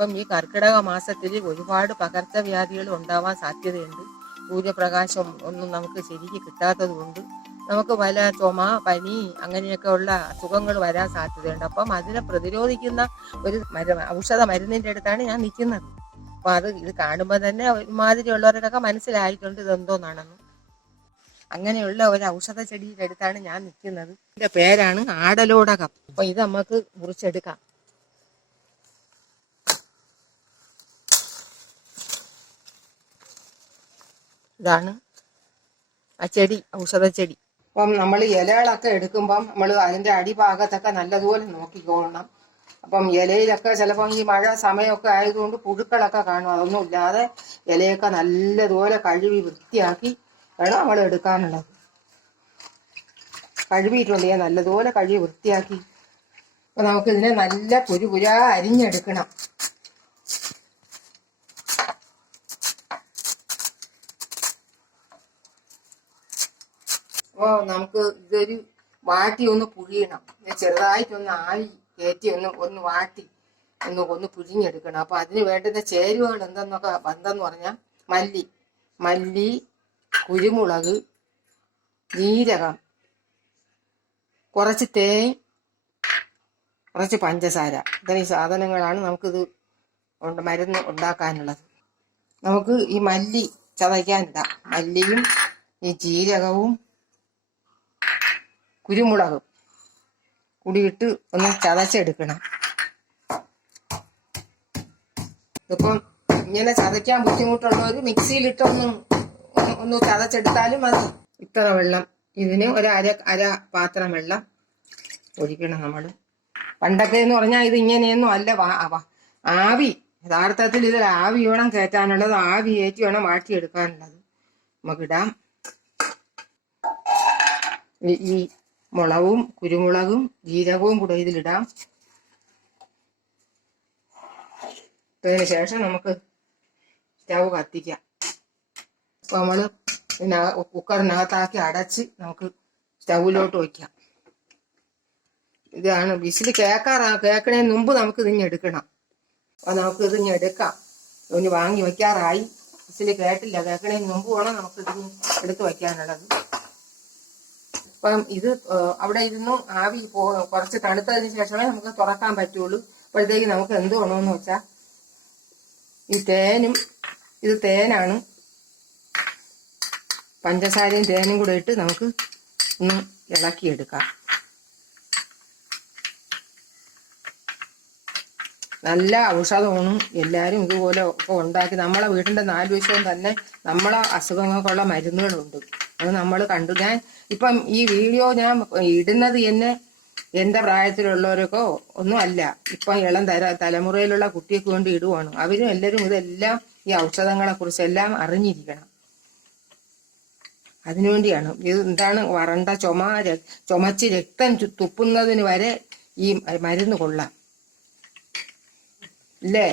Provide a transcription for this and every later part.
ഇപ്പം ഈ കർക്കിടക മാസത്തിൽ ഒരുപാട് പകർച്ചവ്യാധികൾ ഉണ്ടാവാൻ സാധ്യതയുണ്ട്. സൂര്യപ്രകാശം ഒന്നും നമുക്ക് ശരിക്ക് കിട്ടാത്തത് കൊണ്ട് നമുക്ക് പല ചുമ, പനി അങ്ങനെയൊക്കെ ഉള്ള അസുഖങ്ങൾ വരാൻ സാധ്യതയുണ്ട്. അപ്പം അതിനെ പ്രതിരോധിക്കുന്ന ഒരു ഔഷധ മരുന്നിൻ്റെ അടുത്താണ് ഞാൻ നിൽക്കുന്നത്. അപ്പം ഇത് കാണുമ്പോൾ തന്നെ ഒരുമാതിരി ഉള്ളവർക്കൊക്കെ മനസ്സിലായിട്ടുണ്ട് ഇതെന്തോന്നാണെന്ന്. അങ്ങനെയുള്ള ഒരു ഔഷധ ചെടിയുടെ അടുത്താണ് ഞാൻ നിൽക്കുന്നത്. ഇതിന്റെ പേരാണ് ആടലോടകം. അപ്പൊ ഇത് നമുക്ക് മുറിച്ചെടുക്കാം. ഇതാണ് ആ ചെടി, ഔഷധ ചെടി. അപ്പം നമ്മൾ ഇലകളൊക്കെ എടുക്കുമ്പം നമ്മൾ അതിൻ്റെ അടിഭാഗത്തൊക്കെ നല്ലതുപോലെ നോക്കിക്കൊള്ളണം. അപ്പം ഇലയിലൊക്കെ ചിലപ്പം ഈ മഴ സമയമൊക്കെ ആയതുകൊണ്ട് പുഴുക്കളൊക്കെ കാണും. അതൊന്നും ഇല്ലാതെ ഇലയൊക്കെ നല്ലതുപോലെ കഴുകി വൃത്തിയാക്കി വേണം നമ്മൾ എടുക്കാനുള്ളത്. കഴുകിയിട്ടുണ്ടെങ്കിൽ നല്ലതുപോലെ കഴുകി വൃത്തിയാക്കി അപ്പം നമുക്കിതിനെ നല്ല പുരാ അരിഞ്ഞെടുക്കണം. അപ്പോൾ നമുക്ക് ഇതൊരു വാട്ടി ഒന്ന് പുഴിയണം. ചെറുതായിട്ടൊന്ന് ആവി കയറ്റി ഒന്ന് വാട്ടി ഒന്ന് പുഴിഞ്ഞെടുക്കണം. അപ്പോൾ അതിന് വേണ്ടുന്ന ചേരുവകൾ എന്തെന്ന് പറഞ്ഞാൽ മല്ലി, കുരുമുളക്, ജീരകം, കുറച്ച് തേൻ, കുറച്ച് പഞ്ചസാര. ഇത്രയും സാധനങ്ങളാണ് നമുക്കിത് മരുന്ന് ഉണ്ടാക്കാനുള്ളത്. നമുക്ക് ഈ മല്ലി ചതയ്ക്കാനിടാം. മല്ലിയും ഈ ജീരകവും കുരുമുളകും കൂടിയിട്ട് ഒന്ന് ചതച്ചെടുക്കണം. ഇപ്പം ഇങ്ങനെ ചതയ്ക്കാൻ ബുദ്ധിമുട്ടുള്ളവർ മിക്സിയിലിട്ടൊന്ന് ചതച്ചെടുത്താലും മതി. ഇത്ര വെള്ളം, ഇതിന് അര പാത്രം വെള്ളം ഒഴിക്കണം നമ്മൾ. പണ്ടൊക്കെ എന്ന് പറഞ്ഞാൽ ഇത് ഇങ്ങനെയൊന്നും അല്ല. ആവി, യഥാർത്ഥത്തിൽ ഇതിൽ ആവി വേണം കയറ്റാനുള്ളത്. ആവി കയറ്റി വേണം വാട്ടിയെടുക്കാനുള്ളത്. നമുക്കിടാം. ഈ മുളകും കുരുമുളകും ജീരകവും കൂടെ ഇതിലിടാം. അതിന് ശേഷം നമുക്ക് സ്റ്റവ് കത്തിക്കാം. അപ്പോൾ നമ്മൾ കുക്കറിനകത്താക്കി അടച്ച് സ്റ്റൗവിലോട്ട് വയ്ക്കാം. ഇതാണ് വിസിൽ കേൾക്കണതിന് മുമ്പ് നമുക്ക് ഇതിഞ്ഞെടുക്കണം. അപ്പോൾ നമുക്ക് ഇതിഞ്ഞെടുക്കാം. ഒന്ന് വാങ്ങി വയ്ക്കാറായി. വിസിൽ കേട്ടില്ല, കേൾക്കണതിന് മുമ്പ് വേണം നമുക്ക് ഇതിന് എടുത്ത് വയ്ക്കാനുള്ളത്. അപ്പം ഇത് അവിടെ ഇരുന്നു ആവി കുറച്ച് തണുത്തതിന് ശേഷമേ നമുക്ക് തുറക്കാൻ പറ്റുള്ളൂ. അപ്പോഴത്തേക്ക് നമുക്ക് എന്ത് വേണമെന്ന് വെച്ചാൽ ഇത് തേനാണ്. പഞ്ചസാരയും തേനും കൂടെ ഇട്ട് നമുക്ക് ഒന്ന് ഇളക്കിയെടുക്കാം. നല്ല ഔഷധമാണ്. എല്ലാവരും ഇതുപോലെ ഒക്കെ ഉണ്ടാക്കി നമ്മളെ വീടിൻ്റെ 4 വശവും തന്നെ നമ്മളെ അസുഖങ്ങൾക്കുള്ള മരുന്നുകളുണ്ട്. അത് നമ്മൾ കണ്ടു. ഞാൻ ഇപ്പം ഈ വീഡിയോ ഞാൻ ഇടുന്നത് തന്നെ എൻ്റെ പ്രായത്തിലുള്ളവർക്കോ ഒന്നും അല്ല. ഇപ്പം ഇളം തലമുറയിലുള്ള കുട്ടികൾക്ക് വേണ്ടി ഇടുവാണ്. അവരും എല്ലാവരും ഇതെല്ലാം ഈ ഔഷധങ്ങളെ കുറിച്ചെല്ലാം അറിഞ്ഞിരിക്കണം. അതിനുവേണ്ടിയാണ്. ഇത് എന്താണ്, വരണ്ട ചുമച്ച് രക്തം തുപ്പുന്നതിന് വരെ ഈ മരുന്ന് കൊള്ളാം ഇല്ലേ.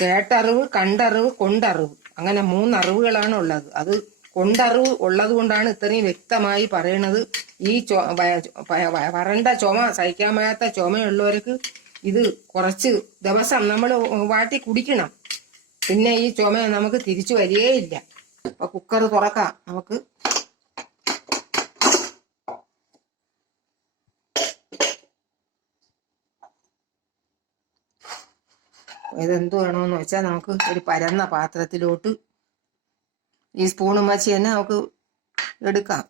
കേട്ടറിവ്, കണ്ടറിവ്, കൊണ്ടറിവ്, അങ്ങനെ 3 അറിവുകളാണ് ഉള്ളത്. അത് കൊണ്ടറിവ് ഉള്ളത് കൊണ്ടാണ് ഇത്രയും വ്യക്തമായി പറയണത്. ഈ വരണ്ട ചുമ, സഹിക്കാൻ വയ്യാത്ത ചുമയുള്ളവർക്ക് ഇത് കുറച്ച് ദിവസം നമ്മൾ വാട്ടി കുടിക്കണം. പിന്നെ ഈ ചുമ നമുക്ക് തിരിച്ചു വരികയില്ല. അപ്പൊ കുക്കർ തുറക്കാം. നമുക്ക് ഇതെന്ത് വേണമെന്ന് വെച്ചാൽ നമുക്ക് ഒരു പരന്ന പാത്രത്തിലോട്ട് ഈ സ്പൂണും വച്ച് തന്നെ നമുക്ക് എടുക്കാം.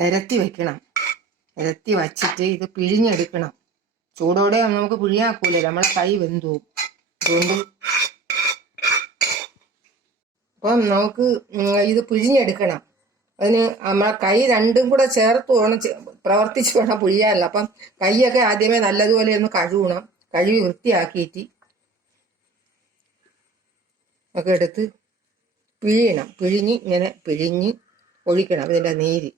നിരത്തി വെക്കണം. നിരത്തി വച്ചിട്ട് ഇത് പിഴിഞ്ഞെടുക്കണം. ചൂടോടെ നമുക്ക് പിഴിയാക്കൂല, നമ്മളെ കൈ വെന്തു. അതുകൊണ്ട് അപ്പം നമുക്ക് ഇത് പിഴിഞ്ഞെടുക്കണം. അതിന് നമ്മളെ കൈ രണ്ടും കൂടെ ചേർത്ത് വേണം, പ്രവർത്തിച്ച് വേണം പിഴിയാനല്ല. അപ്പം കൈയൊക്കെ ആദ്യമേ നല്ലതുപോലെ ഒന്ന് കഴുകണം. കഴുകി വൃത്തിയാക്കിയിട്ട് ഒക്കെ എടുത്ത് പിഴിയണം. ഇങ്ങനെ പിഴിഞ്ഞ് ഒഴിക്കണം ഇതിൻ്റെ നീര്.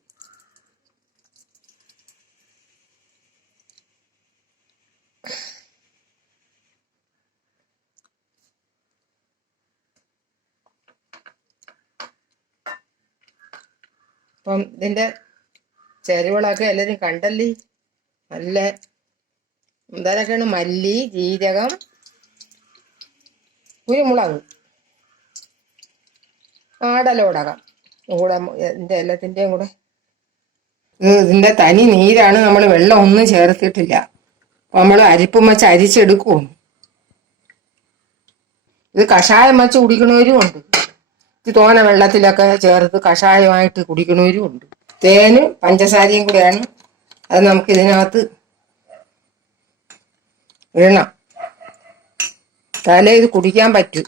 അപ്പം ഇതിൻ്റെ ചേരുവകളൊക്കെ എല്ലാവരും കണ്ടല്ലേ. നല്ല എന്തൊക്കെയാണ് മല്ലി, ജീരകം, കുരുമുളക്, ആടലോടകം കൂടെ ഇതിൻ്റെ എല്ലാത്തിൻ്റെയും കൂടെ. ഇതിൻ്റെ തനി നീരാണ്, നമ്മൾ വെള്ളം ഒന്നും ചേർത്തിട്ടില്ല. നമ്മൾ അരിപ്പും വെച്ച് അരിച്ചെടുക്കും. ഇത് കഷായം വെച്ച് കുടിക്കണവരും ഉണ്ട്, ഇത് തോന വെള്ളത്തിലൊക്കെ ചേർത്ത് കഷായമായിട്ട് കുടിക്കണവരും ഉണ്ട്. തേനും പഞ്ചസാരയും കൂടെയാണ്, അത് നമുക്ക് ഇതിനകത്ത് ഇടണം. തലേ ഇത് കുടിക്കാൻ പറ്റും.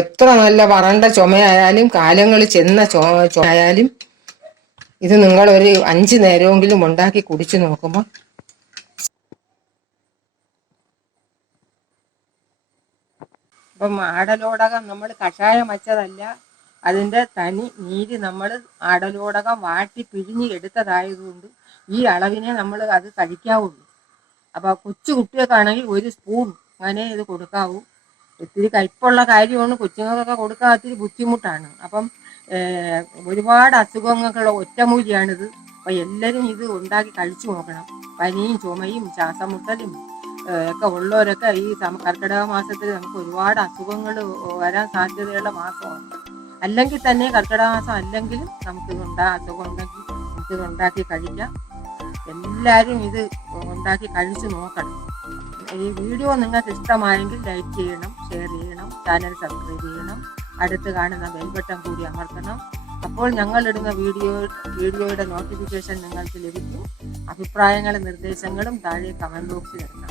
എത്ര നല്ല വറണ്ട ചുമയായാലും കാലങ്ങൾ ചെന്ന ചുമയായാലും ഇത് നിങ്ങളൊരു 5 നേരമെങ്കിലും ഉണ്ടാക്കി കുടിച്ചു നോക്കുമ്പോൾ ഇപ്പം ആടലോടകം നമ്മൾ കഷായം വച്ചതല്ല, അതിൻ്റെ തനി നീര് നമ്മൾ ആടലോടകം വാട്ടി പിഴിഞ്ഞ് എടുത്തതായതുകൊണ്ട് ഈ അളവിനെ നമ്മൾ അത് കഴിക്കാവുള്ളൂ. അപ്പോൾ കൊച്ചു കുട്ടികൾക്കാണെങ്കിൽ 1 സ്പൂൺ അങ്ങനെ ഇത് കൊടുക്കാവൂ. ഇത്തിരി കയ്പുള്ള കാര്യമാണ്, കൊച്ചുങ്ങൾക്കൊക്കെ കൊടുക്കാൻ ഒത്തിരി ബുദ്ധിമുട്ടാണ്. അപ്പം ഒരുപാട് അസുഖങ്ങൾക്കുള്ള ഒറ്റമൂലിയാണിത്. അപ്പം എല്ലാവരും ഇത് ഉണ്ടാക്കി കഴിച്ചു നോക്കണം. പനിയും ചുമയും ശ്വാസം മുട്ടലും ഒക്കെ ഉള്ളവരൊക്കെ ഈ കർക്കിടക മാസത്തിൽ നമുക്ക് ഒരുപാട് അസുഖങ്ങൾ വരാൻ സാധ്യതയുള്ള മാസമാണ്. അല്ലെങ്കിൽ തന്നെ കർക്കിടക മാസം അല്ലെങ്കിലും നമുക്കിത് അസുഖം ഉണ്ടെങ്കിൽ നമുക്കിത് ഉണ്ടാക്കി കഴിക്കാം. എല്ലാവരും ഇത് ഉണ്ടാക്കി കഴിച്ചു നോക്കണം. ഈ വീഡിയോ നിങ്ങൾക്ക് ഇഷ്ടമായെങ്കിൽ ലൈക്ക് ചെയ്യണം, ഷെയർ ചെയ്യണം, ചാനൽ സബ്സ്ക്രൈബ് ചെയ്യണം, അടുത്ത് കാണുന്ന ബെൽ ബട്ടൺ കൂടി അമർത്തണം. അപ്പോൾ ഞങ്ങളിടുന്ന വീഡിയോയുടെ നോട്ടിഫിക്കേഷൻ നിങ്ങൾക്ക് ലഭിക്കും. അഭിപ്രായങ്ങളും നിർദ്ദേശങ്ങളും താഴെ കമൻറ്റ് ബോക്സിൽ ഇടണം.